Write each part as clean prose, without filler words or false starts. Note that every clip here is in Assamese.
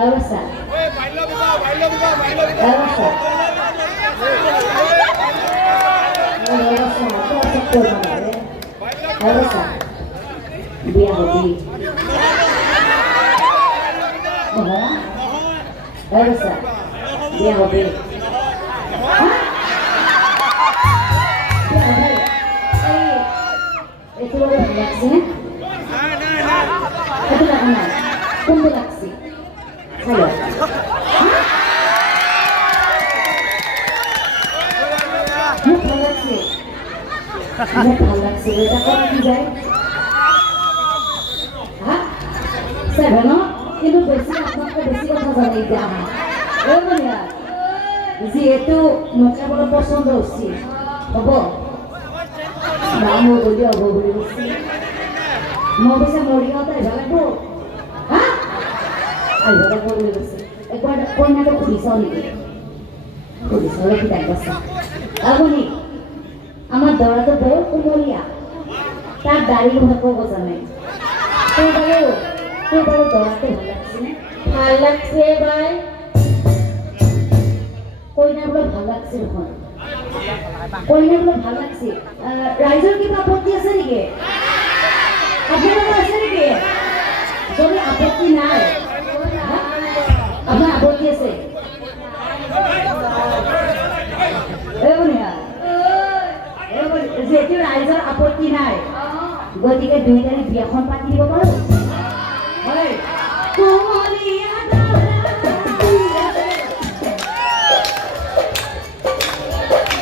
Elsa. Elsa. Elsa. Dia hobi. Elsa. Dia hobi. Itu laksnya? Itu nak kenal? Tunggu laksi. Saya. Muka laksi. Muka laksi. Kita kau di jai. Hah? Saya benar. Itu besi apa? Besi apa saja itu? Emang ya? Besi itu macam apa poson dosi? Apa? Namu tu dia apa boleh dosi? Mau bisa mau dia tak jalan tu? Hah? Ayo orang boleh dosi. Ekor kau nak tu bisa ni? Bisa lagi tak bisa. Aku ni, amat dora tu bol umulia. Tak dari mana kau bisa ni? Tu baru dora tu halak sini. Halak se bay. Kau nak boleh halak se bukan? কইনা বলে ভাল লাগছে ৰাইজৰ কিবা আপত্তি আছে নেকি আপোনালোকৰ আছে নেকি যদি আপত্তি নাই আপোনাৰ আপত্তি আছে যেহেতু ৰাইজৰ আপত্তি নাই গতিকে দুইটাৰে বিয়াখন পাতি দিব পাৰো হয়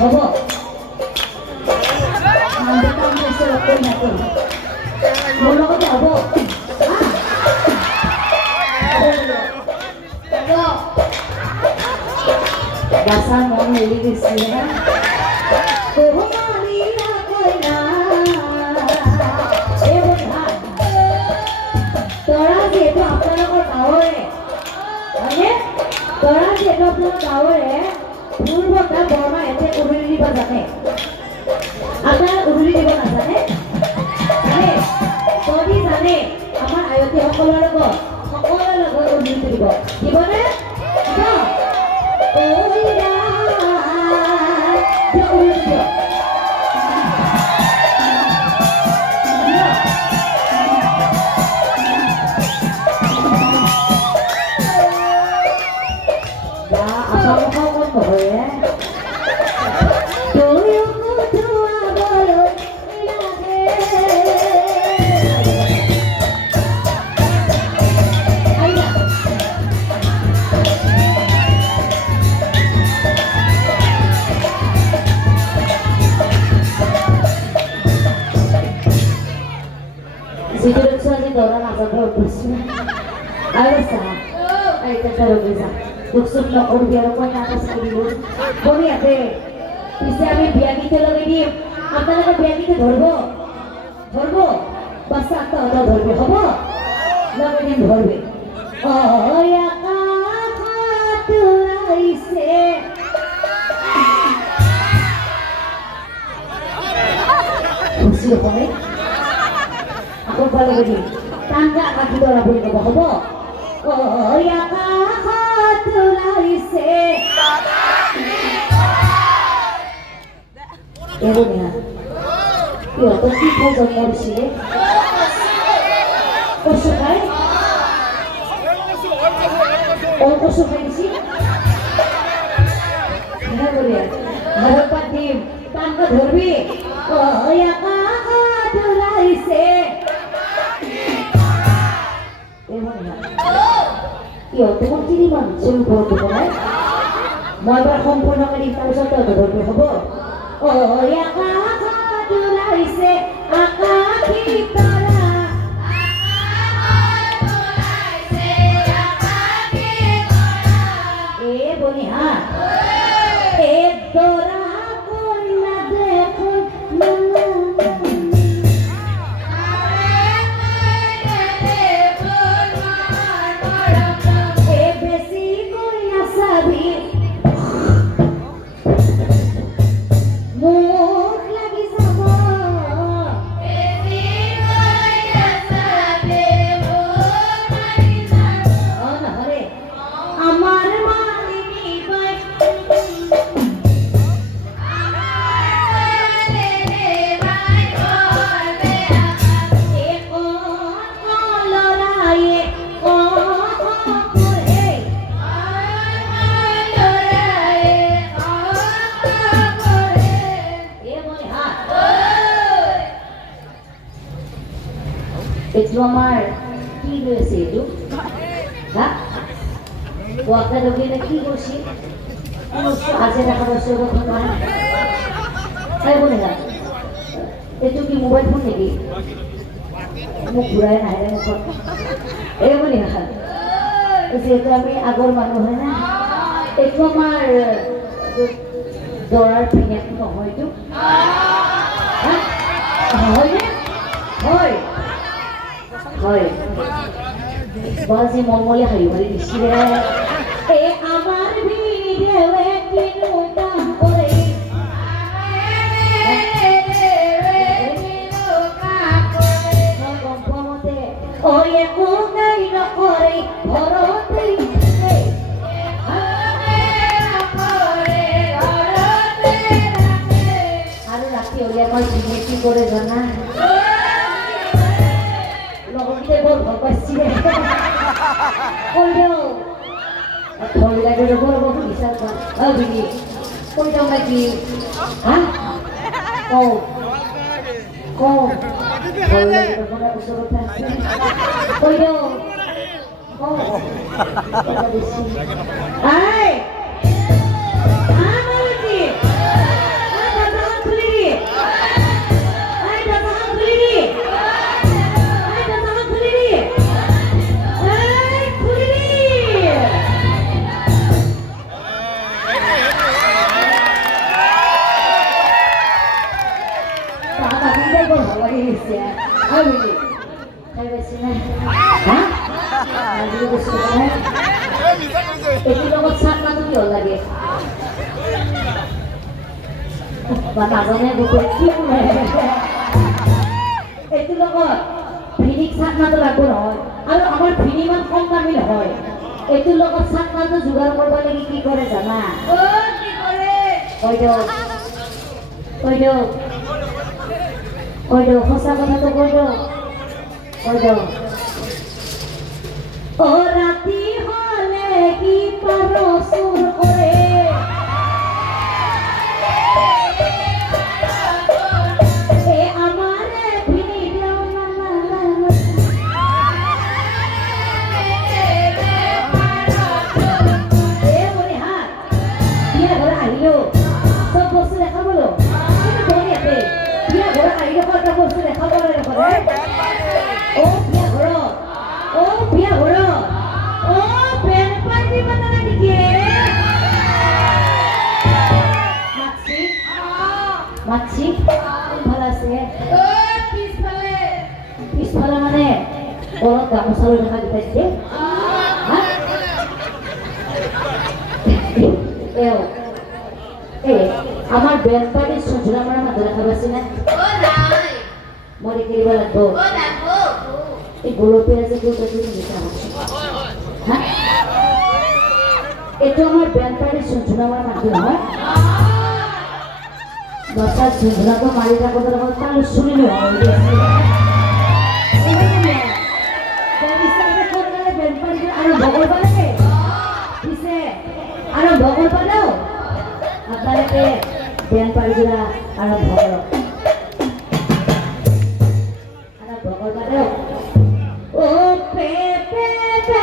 হ'ব মোৰ লগতে হ'ব বাছা মন মেলি গৈছে তৰা যিহেতু আপোনালোকৰ গাঁৱৰে হয়নে তৰা যিহেতু আপোনাৰ গাঁৱৰে পূৰ্বটা বৰমা এতে উৰুলি দিব জানে আপোনাৰ উৰুলি দিব নাজানে জানে যদি জানে আমাৰ আয়তীসকলৰ লগত সকলোৰে লগত উৰুলি দিব দিবনে Duksuk nak orang biar kau nak kasih dulu. Kau ni ada. Bisa kami biar kita lagi ni. Apa nak biar kita dhorbo. Basa tak ada dhorbo. Apa? Lagi ni dhorbo. Oh ya kakak turai se. Kursi apa ni? Aku kalau begini. Tangga kaki tu orang boleh apa? Oh ya kakak. Tulise এরোনা ইয়া তো কি ফজন করছে কষ্ট খায় ও কষ্ট খাইছি না বলে হরপাতি টাঙ্গা ধরবি ও একা তুলাইছে এরোনা ইয়া তোমার চিনি মান শুরু করব না মই এবাৰ সম্পূৰ্ণ কৰি তাৰপিছত ধৰবে হ'ব ও একা তুলাইছে আকাশী তৰা তুলাইছে আকাশী তৰা এ বনিহা এ দৰা কইনা দেখোন মুখ লাগি যাব আমাৰ কি লৈছে এইটো হা কোৱাকে লগিনে কি কৰিছে আজি দেখা পাইছো কথা নহয় বলে না এইটো কি মোবাইল ফোন নেকি মোক ঘূৰাই নাহে মুখত বলে না যিহেতু আমি আগৰ মানুহ হয় না এইটো আমাৰ দৰাৰ পিনেক নহয়তো হয়নে হয় হয় বাজি মলমলে হাৰি মাৰি দিছিলে আমাৰ ভিডিঅ'ৱে কিনো কাম কৰে একো নাই নকৰে ঘৰতে আৰু ৰাতি হ'লে আমাৰ ভিডিঅ' কি কৰে জানা লগতে বৰ ভাল পাইছিলে কৈ দিওঁ ভয় লাগে বৰ বৰ বিচাৰ কৰা ভিনি কৈ দিওঁ নেকি হা কওঁ ভয় লাগে আপোনাৰ ওচৰতে আছে কৈ দিওঁ এইটো লগত চাট নাটো কিয় লাগে নাজানে গোটেই কি এইটো লগত ভিনিক চাট নাটো লাগব নহয় আৰু আমাৰ ভিনি ইমান কম দামী নহয় এইটোৰ লগত চাট নাটো যোগাৰ কৰিব লাগি কি কৰে জানা কৈ দিয়ক সঁচা কথাটো কৈ দিয়ক ও রাতি হলে কি পারো সুর করে এ আমারে ভিডিও না এ বলে হাত বিয়া ঘরে আইলো সব বস্তু দেখা বলো বলিয়াতে বিয়া ঘরে আইলো কত বস্তু দেখা বলো ঘরে ও বিয়া ঘর ও পেন পার্টি বানানা দিকে মাছি ভালো আছে পিছফালে মানে অলপ গামোচা লৈ দেখা দিছে আমার বেন পার্টি সঞ্জনা মারা মাথা দেখা পাচ্ছি না মরে কেরিবা লাগবো এই গোলপে আছে কেউ কত দিতে হ্যাঁ এটা আমার ব্যান্ড পার্টির সঞ্জনা আমার মাটি হয় দশটা সঞ্জনা তো মারি থাকো তাহলে শুনিনি আর ভগল পালে পিছে আর ভগল পালেও আপনাদেরকে ব্যান্ড পার্টিরা আর ভগল পালেও ও পে পে পে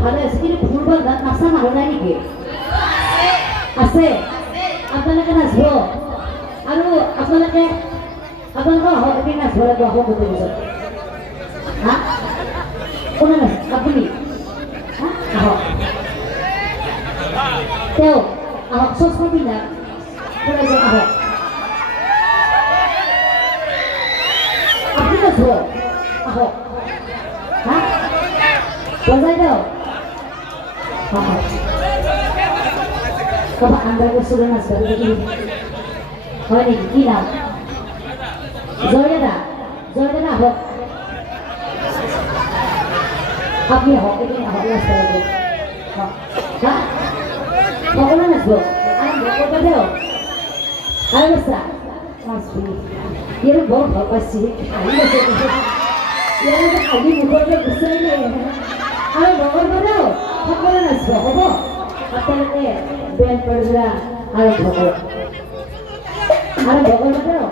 ভালো আছে কিন্তু ফুটবল গান নাচা মানুহ নাই নেকি আছে আপোনালোকে নাচব আৰু আপোনালোকে হকে নাচব লাগিব আহক গোটেই পিছত হা কোনে নাচ আপুনি আহক তেওঁ আহক চশমা পিন্ধা কোনেজন আহক আপুনি নাচব আহক হা বজাই দিয়ক ক'ৰবাত আন্দাৰ কৰিছিলোঁ নাচবা দেখি হয় নেকি কি নাম জয় দাদা আহক আপনি আহক এদিন আহক নাচবা লাগিব হা সকলো নাচব আৰম্ভ কৰিব দিয়ক আৰু নাচা নাচবি ইয়াৰ বৰ ভাল পাইছি আহি আছে ইয়াৰ আহি মুখতে গুচাই নাই আৰু লগৰ বনাও সকলো নাচব হ'ব আপোনালোকে বেণ্ড বজোৱা আৰম্ভ কৰক আৰু লগৰ বনাও